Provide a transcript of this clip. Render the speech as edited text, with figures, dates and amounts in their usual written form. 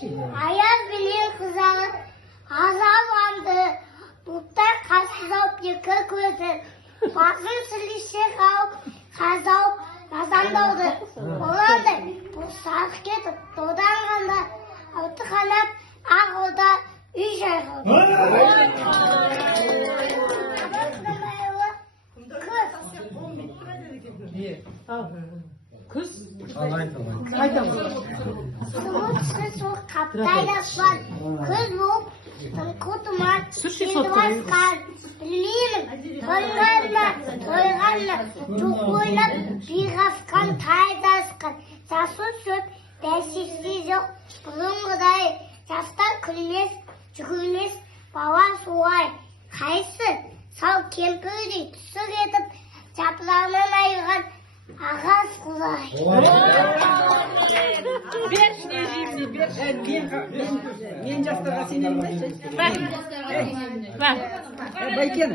аяз білен қызағын азаланды. Бұлттар қасыз ауып екі көзін. Басын сіліше қауып, қазауып, назандауды. Оландай бұл сарық кетіп, додан қанда, ауты қанап, ақ ода үй жайғылды. Күз. Сұлы суық қаптай аспан, күз болып, тыңқы тұман, еді басқан. Білмеймін, тойғанына, жоқ ойлап, биғасқан, тайды асқан. Жасы сөп, бәсекте жоқ, бұрынғыдай. Жастар күлмес, жүгірмес, бала суай. Қайсы, сау кемпірдей түсір етіп, жапырағынан айырған ағас құлай. Мен жастарға сенемін бе? Байкен.